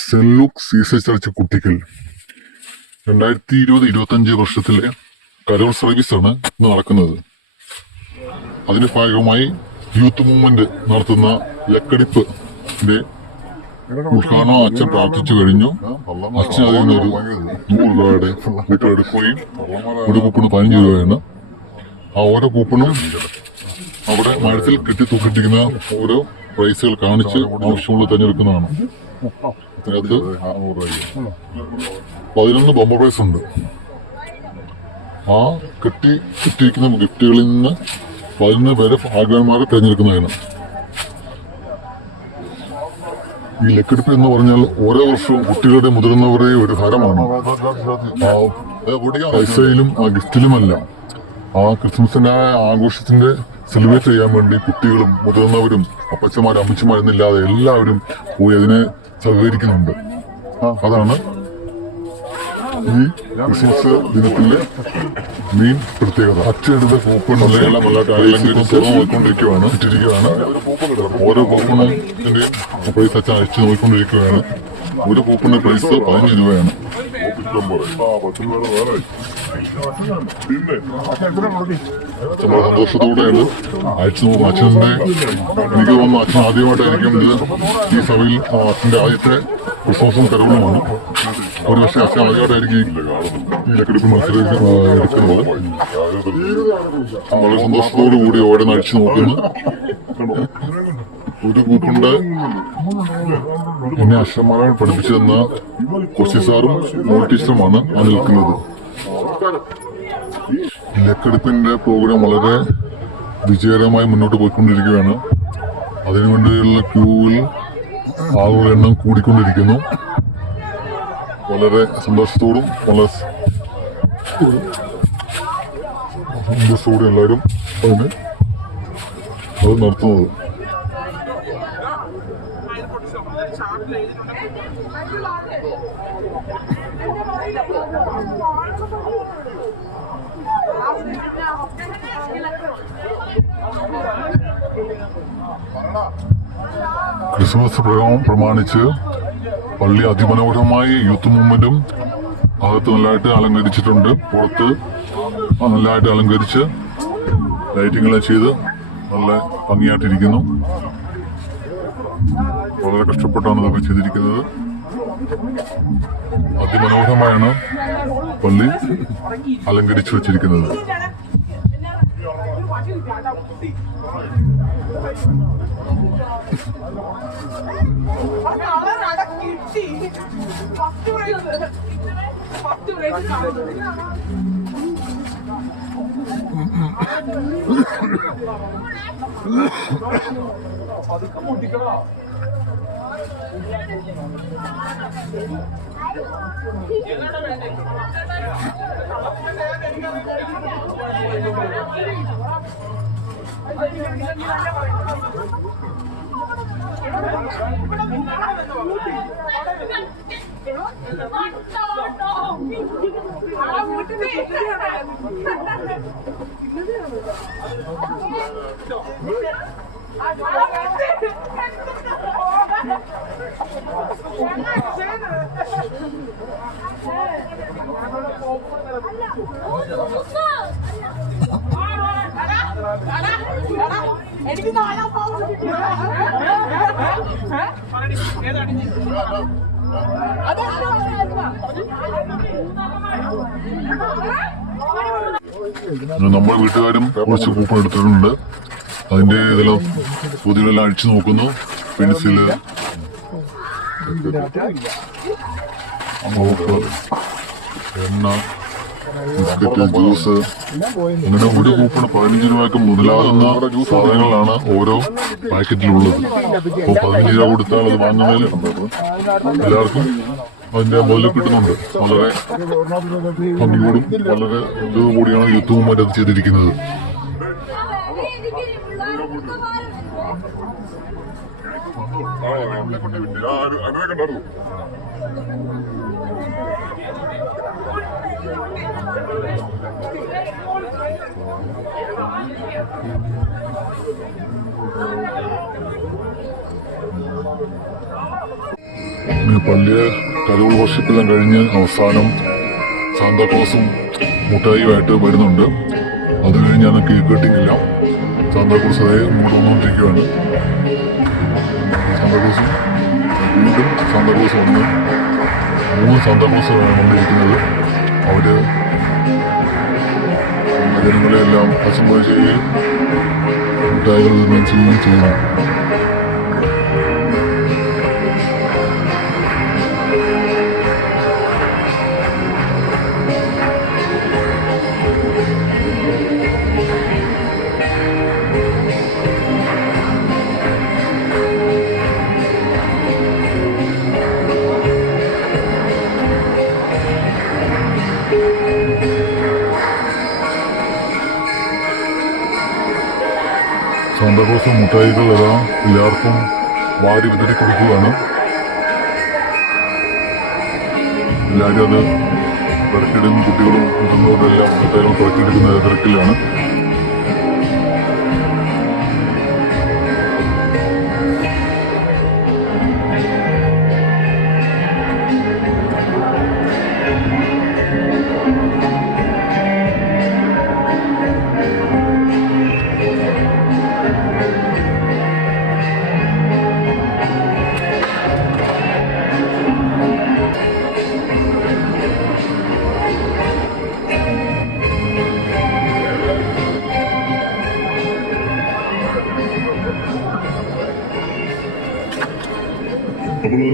Saint Caesar church Kuttikkal 2020-25 വർഷത്തിലെ Carol സർവീസാണ് ഇന്ന് നടക്കുന്നത്. അതിന്റെ ഭാഗമായി യൂത്ത് മൂവ്മെന്റ് നടത്തുന്ന ലക്കടിപ്പിന്റെ ഉദ്ഘാടനം അച്ഛൻ പ്രാർത്ഥിച്ചു കഴിഞ്ഞു. അച്ഛൻ അതിൽ നിന്നൊരു 100 രൂപയുടെ കൂപ്പൺ എടുക്കുകയും ഒരു കൂപ്പണ് 15 രൂപയാണ്. ആ ഓരോ കൂപ്പണും അവിടെ മരത്തിൽ കെട്ടി തൂക്കിട്ടിരിക്കുന്ന ഓരോ പ്രൈസുകൾ കാണിച്ച് ആവശ്യമുള്ള തിരഞ്ഞെടുക്കുന്നതാണ്. അതിനകത്ത് 11 ബമ്പർ പ്രൈസ് ഉണ്ട്. ആ കിട്ടിയിരിക്കുന്ന ഗിഫ്റ്റുകളിൽ നിന്ന് 11 പേരെ ഭാഗ്യവാന്മാരെ തിരഞ്ഞെടുക്കുന്നതാണ്. ഈ ലക്കെടുപ്പ് എന്ന് പറഞ്ഞാൽ ഓരോ വർഷവും കുട്ടികളുടെ മുതിർന്നവരെ ഒരു ഹരമാണ്. പൈസയിലും ആ ഗിഫ്റ്റിലുമല്ല, ആ ക്രിസ്മസിന്റെ ആഘോഷത്തിന്റെ സെലിബ്രേറ്റ് ചെയ്യാൻ വേണ്ടി കുട്ടികളും മുതിർന്നവരും അപ്പച്ചമാരും അമ്മച്ചമാരെന്നില്ലാതെ എല്ലാവരും പോയി അതിനെ സഹകരിക്കുന്നുണ്ട്. അതാണ് ഈ ക്രിസ്മസ് ദിനത്തിലെ മെയിൻ പ്രത്യേകത. അച്ചെടുത്ത കൂപ്പണെല്ലാം നോക്കിക്കൊണ്ടിരിക്കുകയാണ് ഇട്ടിരിക്കുകയാണ്. ഓരോ കൂപ്പണിന്റെയും പ്രൈസ് അച്ഛൻ അയച്ചു നോക്കിക്കൊണ്ടിരിക്കുകയാണ്. ഒരു കൂപ്പണിന്റെ പ്രൈസ് 15 രൂപയാണ്. സന്തോഷത്തോടെയാണ് അയച്ചു നോക്കും. അച്ഛൻ്റെ എനിക്ക് തോന്നുന്നു അച്ഛൻ ആദ്യമായിട്ടായിരിക്കും ഈ സഭയിൽ അച്ഛൻ്റെ ആദ്യത്തെ ക്രിസ്മസും കരോളുമാണ്. ഒരു പക്ഷേ അച്ഛൻ ആദ്യമായിട്ടായിരിക്കും ഈ ലക്കെടുപ്പ് മത്സരം എടുക്കുന്നത്. വളരെ സന്തോഷത്തോടു കൂടി ഓരോന്ന് അഴിച്ചു നോക്കുന്നു. ഒരു കൂപ്പുണ്ട് എന്നെ അക്ഷരമാരാണ് പഠിപ്പിച്ചു തന്ന കൊച്ചി സാറും മോൾ ടീച്ചറുമാണ് ആ നിൽക്കുന്നത്. ലക്കെടുപ്പിന്റെ പ്രോഗ്രാം വളരെ വിജയകരമായി മുന്നോട്ട് പോയിക്കൊണ്ടിരിക്കുകയാണ്. അതിനുവേണ്ടിയുള്ള ക്യൂവിൽ ആളുകളുടെ എണ്ണം കൂടിക്കൊണ്ടിരിക്കുന്നു. വളരെ സന്തോഷത്തോടും വളരെ സന്തോഷത്തോടെ എല്ലാവരും അത് നടത്തുന്നത്. ക്രിസ്മസ് പ്രമാണിച്ച് പള്ളി അതിമനോഹരമായി യൂത്ത് മൂവ്മെന്റും അകത്ത് നല്ലതായിട്ട് അലങ്കരിച്ചിട്ടുണ്ട്. പുറത്ത് നല്ലതായിട്ട് അലങ്കരിച്ച് ലൈറ്റിങ്ങെല്ലാം ചെയ്ത് നല്ല ഭംഗിയായിട്ടിരിക്കുന്നു. വളരെ കഷ്ടപ്പെട്ടാണ് ഇതൊക്കെ ചെയ്തിരിക്കുന്നത്. അതിമനോഹരമായാണ് പള്ളി അലങ്കരിച്ചു വച്ചിരിക്കുന്നത്. നമ്മുടെ വീട്ടുകാരും കുറച്ച് കൂപ്പൺ എടുത്തിട്ടുണ്ട്. അതിന്റെ ഇതെല്ലാം പൊതികളെല്ലാം അഴിച്ചു നോക്കുന്നു. പെൻസില്, എണ്ണ, ബിസ്ക്കറ്റ്, ജ്യൂസ്, അങ്ങനെ ഒരു കൂപ്പണ് 15 രൂപയ്ക്ക് മുതലാകുന്ന സാധനങ്ങളാണ് ഓരോ പാക്കറ്റിലുള്ളത്. അപ്പോൾ 15 രൂപ കൊടുത്താൽ അത് വാങ്ങുന്നതിൽ എല്ലാവർക്കും അതിന്റെ മുതൽ കിട്ടുന്നുണ്ട്. വളരെ ഭംഗിയോടും വളരെ ഇതുകൂടിയാണ് യൂത്ത് മൂവ്മെന്റ് അത് ചെയ്തിരിക്കുന്നത്. പള്ളിയെ കരോൾ വർഷിപ്പെല്ലാം കഴിഞ്ഞ് അവസാനം സാന്താക്ലോസും മുട്ടായിയുമായിട്ട് വരുന്നുണ്ട്. അത് കഴിഞ്ഞാണ് കേക്ക് കട്ടിങ്ങില്ല. സാന്താക്ലോസ് അതേ ഇങ്ങോട്ട് വന്നുകൊണ്ടിരിക്കുകയാണ്. സാന്താക്ലോസും വീണ്ടും സാന്താക്ലോസ് വന്ന് 3 സാന്താക്ലോസ് വന്നിരിക്കുന്നത്. അവര് ജനങ്ങളെല്ലാം അസംബോധന ചെയ്യുകയും മിഠായികൾ വിതരണം ചെയ്യുകയും ചെയ്യുന്നു. സാന്താക്ലോസ് മുട്ടായികൾ എല്ലാവർക്കും വാരി വിതറി കൊടുക്കുകയാണ്. എല്ലാവരും അത് പെറുക്കിടും. കുട്ടികളും മുതിർന്നവരെല്ലാം മുട്ടായികൾ പെറുക്കിയെടുക്കുന്ന തിരക്കിലാണ്. നമ്മള്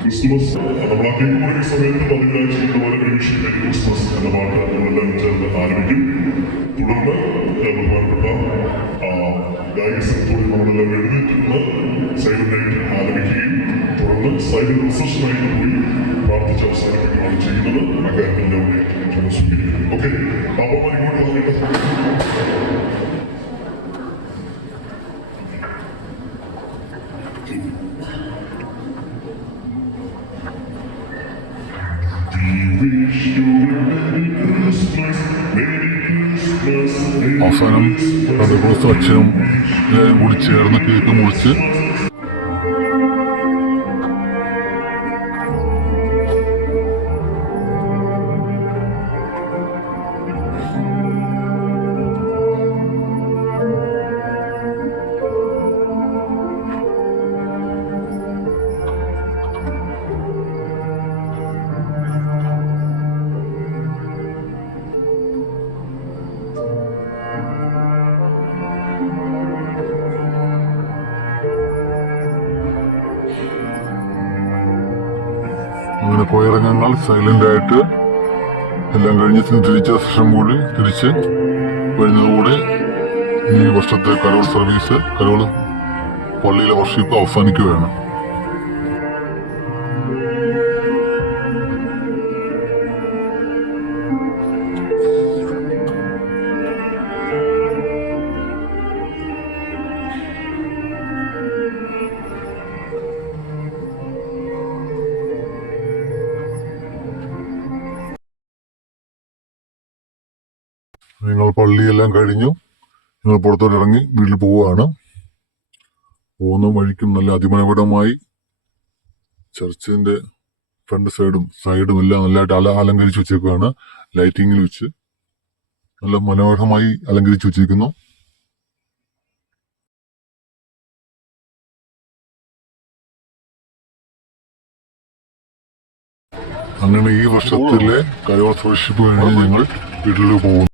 ക്രിസ്മസ് നമ്മൾ കേക്ക് മുറിക്കുന്ന സമയത്ത് പതിനാഴ്ച ചെയ്യുന്ന പോലെ ഒരു വിഷയം ക്രിസ്മസ് എന്ന പാട്ട് നമ്മളെല്ലാം ചേർന്ന് ആരംഭിക്കും. തുടർന്ന് ബഹുമാനപ്പെട്ട ഗായക സംഘത്തോട് നമ്മളെല്ലാം എഴുതിയിട്ടുള്ള സൈലന്റ് നൈറ്റ് ആരംഭിക്കുകയും തുടർന്ന് സൈലന്റ് റിസപ്ഷനായിട്ട് പോയി പ്രാർത്ഥിച്ച് അവസാനിപ്പിക്കുകയാണ് ചെയ്യുന്നത്. അക്കാര്യത്തിൽ ഞാൻ സ്വീകരിക്കുന്നു. ഓക്കെ, അപ്പം ഇങ്ങോട്ട് വന്നിട്ട് അവസാനം പെന്തക്കോസ്ത് അച്ഛനും എല്ലാവരും കൂടി ചേർന്ന് കേക്ക് മുറിച്ച് അങ്ങനെ കോയിറങ്ങങ്ങൾ സൈലൻ്റായിട്ട് എല്ലാം കഴിഞ്ഞ് തിരിച്ച ശേഷം കൂടി തിരിച്ച് വരുന്നതോടെ ഈ വർഷത്തെ കരോൾ സർവീസ്, കരോൾ പള്ളിയിലെ വർഷിപ്പ് അവസാനിക്കുകയാണ്. നിങ്ങൾ പള്ളിയെല്ലാം കഴിഞ്ഞു, നിങ്ങൾ പുറത്തോട്ട് ഇറങ്ങി വീട്ടിൽ പോവുകയാണ്. പോകുന്ന വഴിക്കും നല്ല അതിമനോഹരമായി ചർച്ചിന്റെ ഫ്രണ്ട് സൈഡും എല്ലാം നല്ലതായിട്ട് അലങ്കരിച്ച് വെച്ചേക്കുകയാണ്. ലൈറ്റിങ്ങിൽ വെച്ച് നല്ല മനോഹരമായി അലങ്കരിച്ച് വെച്ചിരിക്കുന്നു. അങ്ങനെ ഈ വർഷത്തിലെ കരോൾ വർഷിപ്പ് കഴിഞ്ഞ് ഞങ്ങൾ വീട്ടിലേക്ക് പോകുന്നു.